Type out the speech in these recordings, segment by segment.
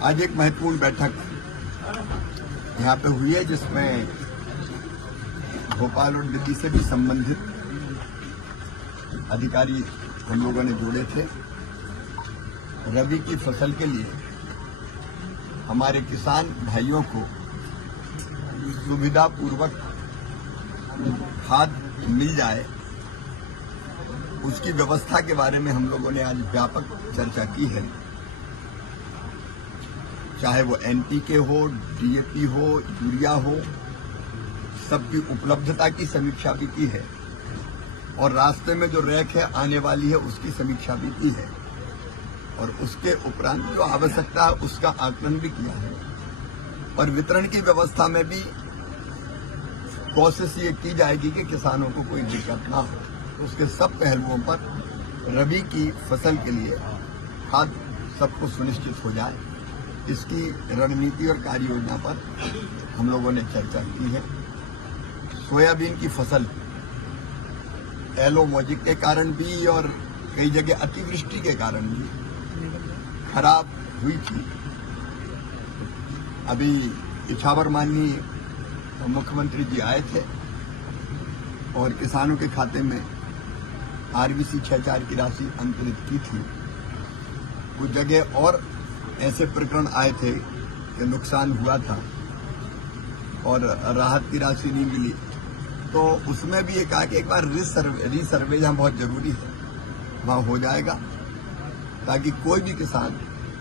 आज एक महत्वपूर्ण बैठक यहाँ पे हुई है जिसमें भोपाल और दिल्ली से भी संबंधित अधिकारी हम लोगों ने जोड़े थे। रबी की फसल के लिए हमारे किसान भाइयों को सुविधापूर्वक खाद मिल जाए, उसकी व्यवस्था के बारे में हम लोगों ने आज व्यापक चर्चा की है। चाहे वो एनपीके हो, डीएपी हो, यूरिया हो, सबकी उपलब्धता की समीक्षा भी की है और रास्ते में जो रैक है आने वाली है उसकी समीक्षा भी की है और उसके उपरांत जो आवश्यकता है उसका आकलन भी किया है। और वितरण की व्यवस्था में भी कोशिश ये की जाएगी कि किसानों को कोई दिक्कत ना हो। उसके सब पहलुओं पर रबी की फसल के लिए खाद सबको सुनिश्चित हो जाए, इसकी रणनीति और कार्य योजना पर हम लोगों ने चर्चा की है। सोयाबीन की फसल एलो मोजिक के कारण भी और कई जगह अतिवृष्टि के कारण भी खराब हुई थी। अभी इछावर माननीय मुख्यमंत्री जी आए थे और किसानों के खाते में आरबीसी 6-4 की राशि अंतरित की थी। कुछ जगह और ऐसे प्रकरण आए थे कि नुकसान हुआ था और राहत की राशि नहीं मिली, तो उसमें भी ये कहा कि एक बार रीसर्वे यहाँ बहुत जरूरी है, वहाँ हो जाएगा ताकि कोई भी किसान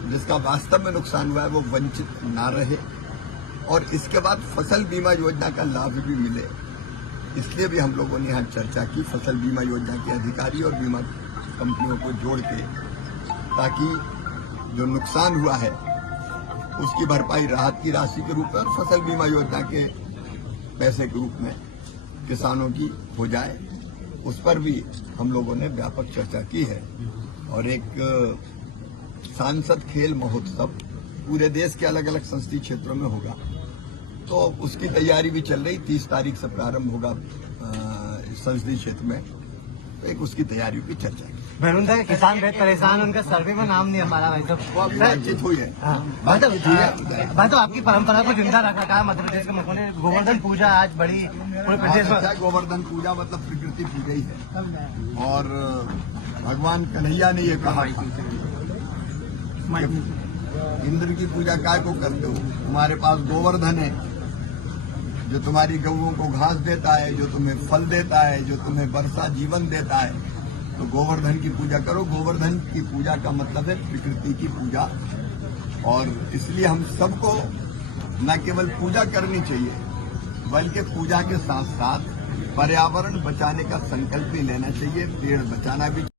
जिसका वास्तव में नुकसान हुआ है वो वंचित ना रहे और इसके बाद फसल बीमा योजना का लाभ भी मिले। इसलिए भी हम लोगों ने यहाँ चर्चा की फसल बीमा योजना के अधिकारी और बीमा कंपनियों को जोड़ के, ताकि जो नुकसान हुआ है उसकी भरपाई राहत की राशि के रूप में और फसल बीमा योजना के पैसे के रूप में किसानों की हो जाए। उस पर भी हम लोगों ने व्यापक चर्चा की है और एक सांसद खेल महोत्सव पूरे देश के अलग अलग संसदीय क्षेत्रों में होगा, तो उसकी तैयारी भी चल रही। 30 तारीख से प्रारंभ होगा संसदीय क्षेत्र में, तो एक उसकी तैयारी की चर्चा की। किसान बेहद परेशान, उनका सर्वे में नाम नहीं हमारा भाई साहब। वो अभी बातचीत हुई है। भाई तो आपकी परंपरा को जिंदा रखा था मध्य प्रदेश के मुख्यमंत्री ने। गोवर्धन पूजा आज बड़ी पूरे प्रदेश में। गोवर्धन पूजा मतलब प्रकृति पूजा ही है और भगवान कन्हैया ने ये कहा इंद्र की पूजा काय को करते हो, तुम्हारे पास गोवर्धन है जो तुम्हारी गौओं को घास देता है, जो तुम्हें फल देता है, जो तुम्हें वर्षा जीवन देता है, तो गोवर्धन की पूजा करो। गोवर्धन की पूजा का मतलब है प्रकृति की पूजा और इसलिए हम सबको न केवल पूजा करनी चाहिए बल्कि पूजा के साथ साथ पर्यावरण बचाने का संकल्प भी लेना चाहिए। पेड़ बचाना भी